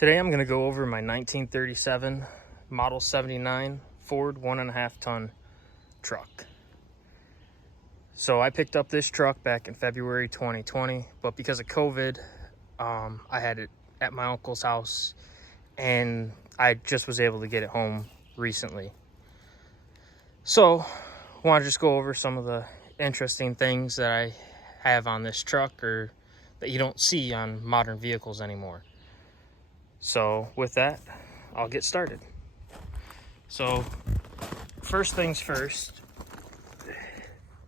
Today I'm going to go over my 1937 Model 79 Ford 1.5 ton truck. So I picked up this truck back in February 2020, but because of COVID, I had it at my uncle's house and I just was able to get it home recently. So I want to just go over some of the interesting things that I have on this truck or that you don't see on modern vehicles anymore. So with that, I'll get started. So first things first,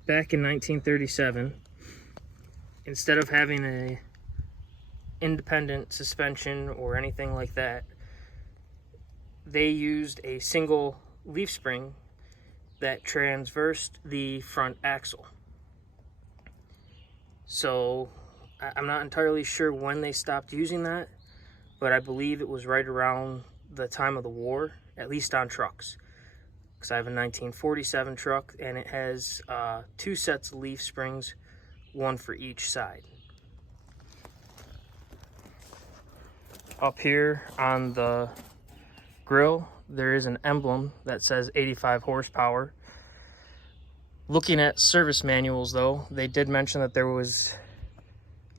back in 1937, instead of having a independent suspension or anything like that, they used a single leaf spring that transversed the front axle. So I'm not entirely sure when they stopped using that, but I believe it was right around the time of the war, at least on trucks. Because I have a 1947 truck and it has 2 sets of leaf springs, one for each side. Up here on the grill, there is an emblem that says 85 horsepower. Looking at service manuals though, they did mention that there was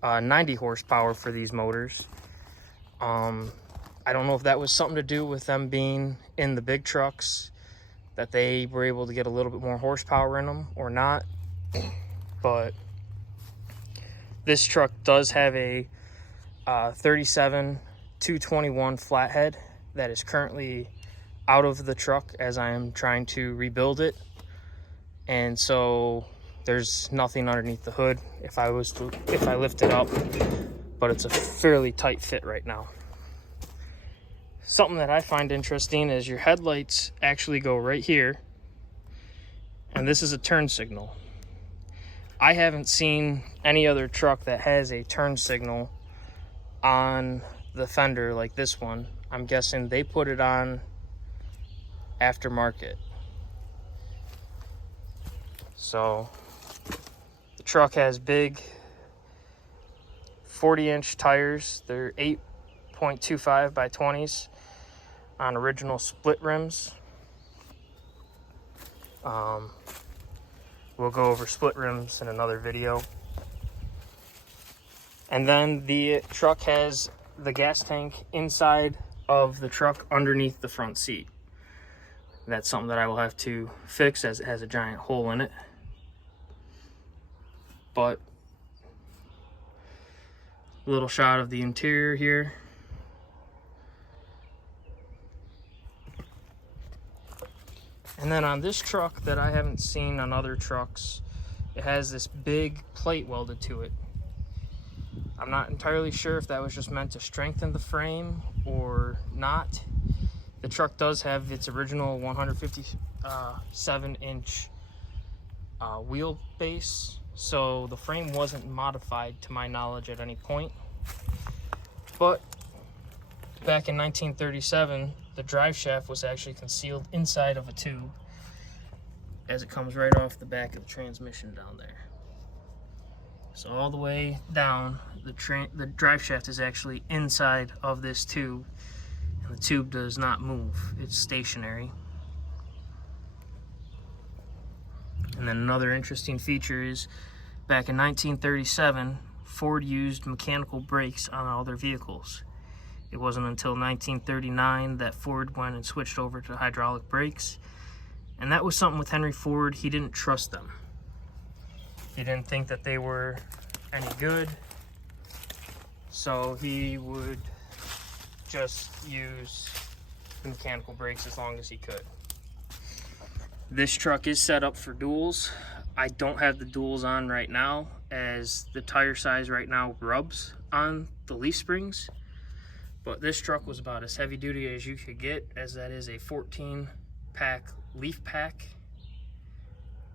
90 horsepower for these motors. I don't know if that was something to do with them being in the big trucks, that they were able to get a little bit more horsepower in them or not. But this truck does have a 37 221 flathead that is currently out of the truck as I am trying to rebuild it. And so there's nothing underneath the hood if I lift it up, but it's a fairly tight fit right now. Something that I find interesting is your headlights actually go right here, and this is a turn signal. I haven't seen any other truck that has a turn signal on the fender like this one. I'm guessing they put it on aftermarket. So the truck has big 40-inch tires. They're 8.25 by 20s on original split rims. We'll go over split rims in another video. And then the truck has the gas tank inside of the truck underneath the front seat. That's something that I will have to fix as it has a giant hole in it. But a little shot of the interior here. And then on this truck that I haven't seen on other trucks, it has this big plate welded to it. I'm not entirely sure if that was just meant to strengthen the frame or not. The truck does have its original 157-inch wheelbase, so the frame wasn't modified to my knowledge at any point. But back in 1937, the drive shaft was actually concealed inside of a tube, as it comes right off the back of the transmission down there. So all the way down, the drive shaft is actually inside of this tube, and the tube does not move. It's stationary. And then another interesting feature is, back in 1937, Ford used mechanical brakes on all their vehicles. It wasn't until 1939 that Ford went and switched over to hydraulic brakes. And that was something with Henry Ford. He didn't trust them. He didn't think that they were any good. So he would just use the mechanical brakes as long as he could. This truck is set up for duals. I don't have the duals on right now, as the tire size right now rubs on the leaf springs. But this truck was about as heavy duty as you could get, as that is a 14-pack leaf pack.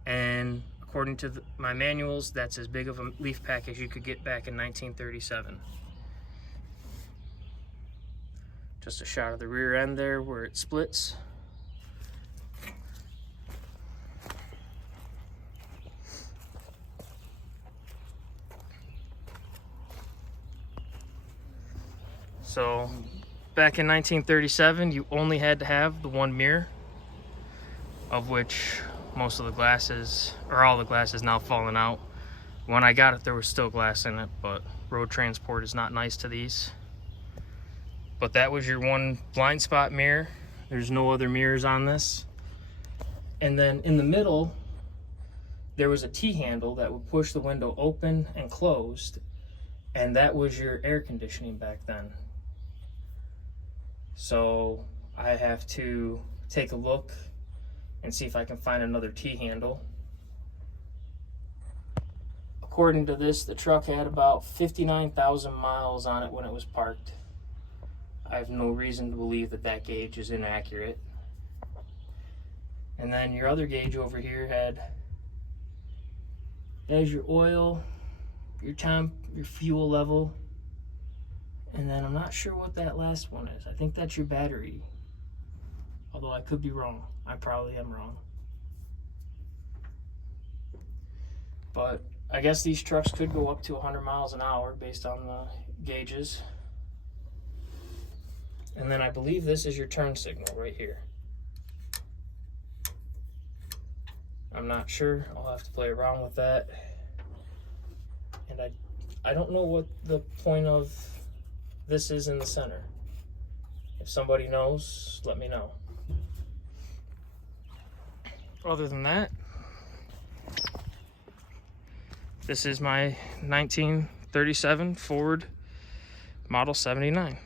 And according to my manuals, that's as big of a leaf pack as you could get back in 1937. Just a shot of the rear end there where it splits. So back in 1937, you only had to have the one mirror, of which most of the glasses, or all the glass, is now falling out. When I got it, there was still glass in it, but road transport is not nice to these. But that was your one blind spot mirror. There's no other mirrors on this. And then in the middle, there was a T-handle that would push the window open and closed, and that was your air conditioning back then. So I have to take a look and see if I can find another T-handle. According to this, the truck had about 59,000 miles on it when it was parked. I have no reason to believe that that gauge is inaccurate. And then your other gauge over here has your oil, your temp, your fuel level, and then I'm not sure what that last one is. I think that's your battery. Although I could be wrong. I probably am wrong. But I guess these trucks could go up to 100 miles an hour based on the gauges. And then I believe this is your turn signal right here. I'm not sure. I'll have to play around with that. And I don't know what the point of this is in the center. If somebody knows, let me know. Other than that, this is my 1937 Ford Model 79.